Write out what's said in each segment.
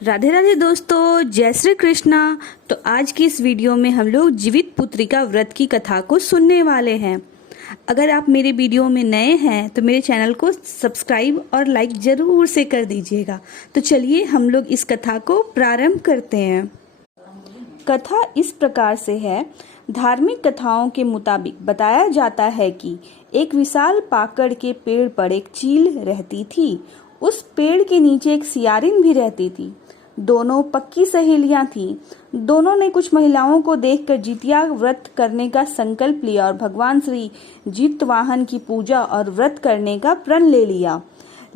राधे राधे दोस्तों, जय श्री कृष्णा। तो आज की इस वीडियो में हम लोग जीवित पुत्रिका व्रत की कथा को सुनने वाले हैं। अगर आप मेरे वीडियो में नए हैं तो मेरे चैनल को सब्सक्राइब और लाइक जरूर से कर दीजिएगा। तो चलिए हम लोग इस कथा को प्रारंभ करते हैं। कथा इस प्रकार से है। धार्मिक कथाओं के मुताबिक बताया जाता है कि एक विशाल पाकड़ के पेड़ पर एक चील रहती थी। उस पेड़ के नीचे एक सियारिन भी रहती थी। दोनों पक्की सहेलियां थीं। दोनों ने कुछ महिलाओं को देखकर जितिया व्रत करने का संकल्प लिया और भगवान श्री जितवाहन की पूजा और व्रत करने का प्रण ले लिया।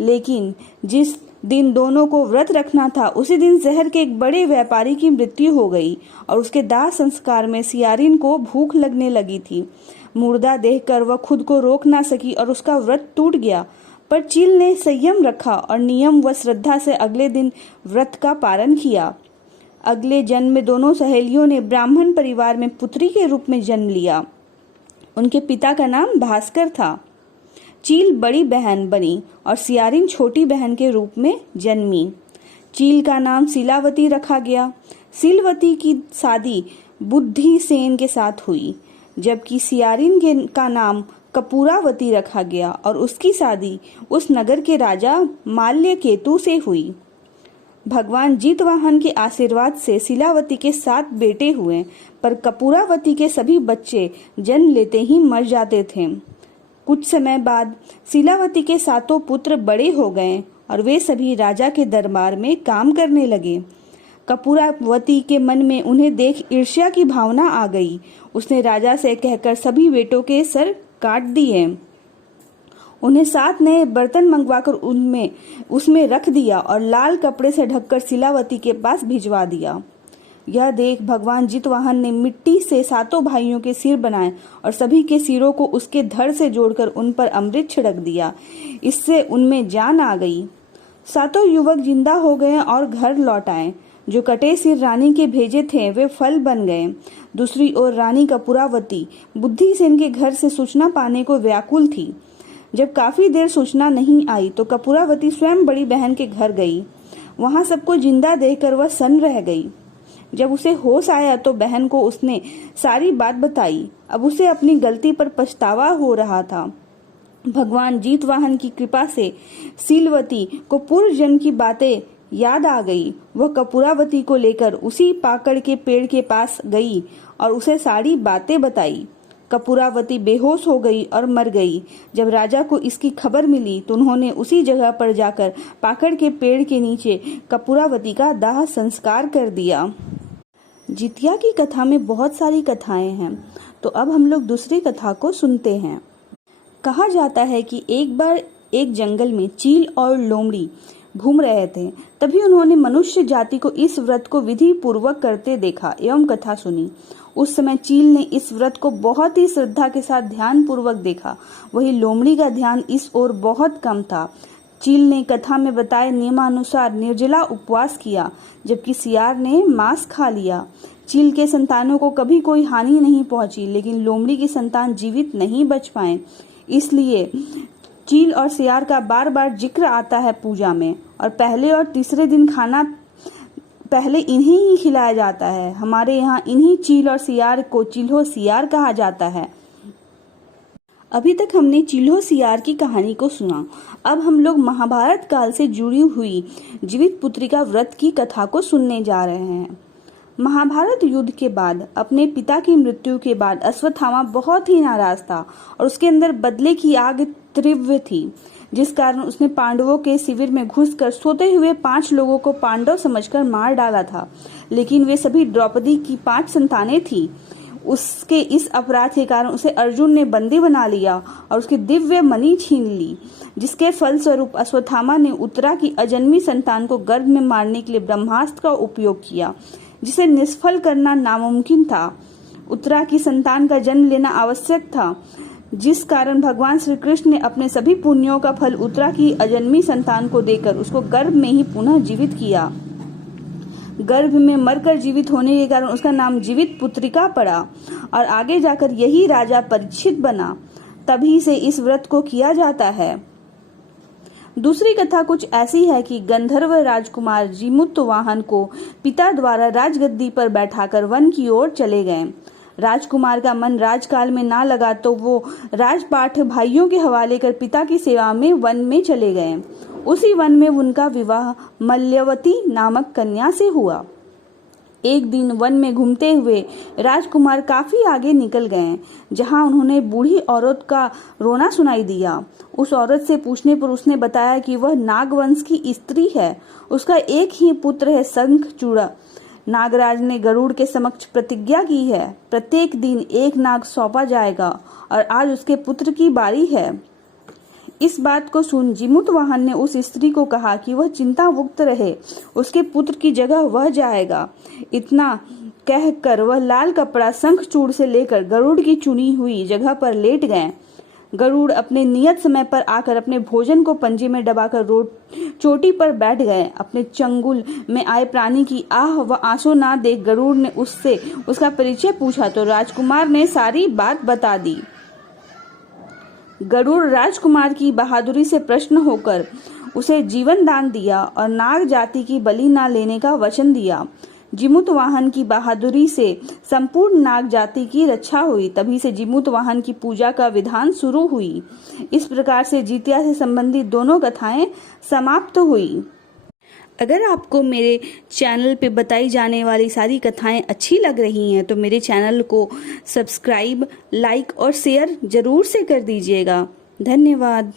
लेकिन जिस दिन दोनों को व्रत रखना था उसी दिन शहर के एक बड़े व्यापारी की मृत्यु हो गई और उसके दाह संस्कार में सियारिन को भूख लगने लगी थी। मुर्दा देखकर वह खुद को रोक ना सकी और उसका व्रत टूट गया। पर चील ने संयम रखा और नियम व श्रद्धा से अगले दिन व्रत का पालन किया। अगले जन्म में दोनों सहेलियों ने ब्राह्मण परिवार में पुत्री के रूप में जन्म लिया। उनके पिता का नाम भास्कर था। चील बड़ी बहन बनी और सियारिन छोटी बहन के रूप में जन्मी। चील का नाम शीलावती रखा गया। शीलवती की शादी बुद्धिसेन के साथ हुई, जबकि सियारिन का नाम कपूरावती रखा गया और उसकी शादी उस नगर के राजा माल्यकेतु से हुई। भगवान जितवाहन के आशीर्वाद से शीलावती के 7 बेटे हुए, पर कपूरावती के सभी बच्चे जन्म लेते ही मर जाते थे। कुछ समय बाद शीलावती के 7 पुत्र बड़े हो गए और वे सभी राजा के दरबार में काम करने लगे। कपूरावती के मन में उन्हें देख ईर्ष्या की भावना आ गई। उसने राजा से कहकर सभी बेटों के सर काट दिए। उन्हें 7 नए बर्तन मंगवाकर उसमें रख दिया और लाल कपड़े से ढककर शीलावती के पास भिजवा दिया। यह देख भगवान जितवाहन ने मिट्टी से 7 भाइयों के सिर बनाए और सभी के सिरों को उसके धड़ से जोड़कर उन पर अमृत छिड़क दिया। इससे उनमें जान आ गई। 7 युवक जिंदा हो गए और घर लौट आए। जो कटे सिर रानी के भेजे थे वे फल बन गए। दूसरी ओर रानी कपूरावती बुद्धिसेन के घर से सूचना पाने को व्याकुल थी। जब काफी देर सूचना नहीं आई तो कपूरावती स्वयं बड़ी बहन के घर गई। वहां सबको जिंदा देखकर वह सन्न रह गई। जब उसे होश आया तो बहन को उसने सारी बात बताई। अब उसे अपनी गलती पर पछतावा हो रहा था। भगवान जितवाहन की कृपा से शीलवती को पूर्व जन्म की बातें याद आ गई। वह कपूरावती को लेकर उसी पाकड़ के पेड़ के पास गई और उसे सारी बातें बताई। कपूरावती बेहोश हो गई और मर गई। जब राजा को इसकी खबर मिली तो उन्होंने उसी जगह पर जाकर पाकड़ के पेड़ के नीचे कपूरावती का दाह संस्कार कर दिया। जितिया की कथा में बहुत सारी कथाएं हैं, तो अब हम लोग दूसरी कथा को सुनते हैं। कहा जाता है कि एक बार एक जंगल में चील और लोमड़ी घूम रहे थे। तभी उन्होंने मनुष्य जाति को इस व्रत को विधि पूर्वक करते देखा एवं कथा सुनी। उस समय चील ने इस व्रत को बहुत ही श्रद्धा के साथ ध्यान पूर्वक देखा। वही लोमड़ी का ध्यान इस ओर बहुत कम था। चील ने कथा में बताए नियमानुसार निर्जला उपवास किया, जबकि सियार ने मांस खा लिया। चील के संतानों को कभी कोई हानि नहीं पहुंची, लेकिन लोमड़ी की संतान जीवित नहीं बच पाए। इसलिए चील और सियार का बार बार जिक्र आता है पूजा में, और पहले और तीसरे दिन खाना पहले इन्हें ही खिलाया जाता है। हमारे यहाँ इन्हीं चील और सियार को चिल्हो सियार कहा जाता है। अभी तक हमने चिल्हो सियार की कहानी को सुना। अब हम लोग महाभारत काल से जुड़ी हुई जीवित पुत्रिका व्रत की कथा को सुनने जा रहे हैं। महाभारत युद्ध के बाद अपने पिता की मृत्यु के बाद अश्वत्थामा बहुत ही नाराज था और उसके अंदर बदले की आग तीव्र थी, जिस कारण उसने पांडवों के शिविर में घुसकर सोते हुए 5 लोगों को पांडव समझकर मार डाला था। लेकिन वे सभी द्रौपदी की 5 संतानें थी। उसके इस अपराध के कारण उसे अर्जुन ने बंदी बना लिया और उसकी दिव्य मणि छीन ली, जिसके फलस्वरूप अश्वत्थामा ने उत्तरा की अजन्मी संतान को गर्भ में मारने के लिए ब्रह्मास्त्र का उपयोग किया, जिसे निष्फल करना नामुमकिन था। उत्तरा की संतान का जन्म लेना आवश्यक था, जिस कारण भगवान श्री कृष्ण ने अपने सभी पुण्यों का फल उत्तरा की अजन्मी संतान को देकर उसको गर्भ में ही पुनः जीवित किया। गर्भ में मरकर जीवित होने के कारण उसका नाम जीवित पुत्रिका पड़ा और आगे जाकर यही राजा परीक्षित बना। तभी से इस व्रत को किया जाता है। दूसरी कथा कुछ ऐसी है कि गंधर्व राजकुमार जीमूतवाहन को पिता द्वारा राजगद्दी पर बैठाकर वन की ओर चले गए। राजकुमार का मन राजकाल में ना लगा तो वो राजपाठ भाइयों के हवाले कर पिता की सेवा में वन में चले गए। उसी वन में उनका विवाह मल्यवती नामक कन्या से हुआ। एक दिन वन में घूमते हुए राजकुमार काफी आगे निकल गए, जहां उन्होंने बूढ़ी औरत का रोना सुनाई दिया। उस औरत से पूछने पर उसने बताया कि वह नागवंश की स्त्री है। उसका एक ही पुत्र है, शंखचूड़। नागराज ने गरुड़ के समक्ष प्रतिज्ञा की है, प्रत्येक दिन एक नाग सौंपा जाएगा और आज उसके पुत्र की बारी है। इस बात को सुन जीमूतवाहन ने उस स्त्री को कहा कि वह चिंता मुक्त रहे, उसके पुत्र की जगह वह जाएगा। इतना कहकर वह लाल कपड़ा शंखचूड़ से लेकर गरुड़ की चुनी हुई जगह पर लेट गए। गरुड़ अपने नियत समय पर आकर अपने भोजन को पंजे में दबाकर चोटी पर बैठ गए। अपने चंगुल में आए प्राणी की आह व आंसू ना देख गरुड़ ने उससे उसका परिचय पूछा तो राजकुमार ने सारी बात बता दी। गरुड़ राजकुमार की बहादुरी से प्रसन्न होकर उसे जीवन दान दिया और नाग जाति की बलि न लेने का वचन दिया। जीमूतवाहन की बहादुरी से संपूर्ण नाग जाति की रक्षा हुई। तभी से जीमूतवाहन की पूजा का विधान शुरू हुई। इस प्रकार से जितिया से संबंधित दोनों कथाएं समाप्त हुई। अगर आपको मेरे चैनल पे बताई जाने वाली सारी कथाएं अच्छी लग रही हैं तो मेरे चैनल को सब्सक्राइब, लाइक और शेयर जरूर से कर दीजिएगा। धन्यवाद।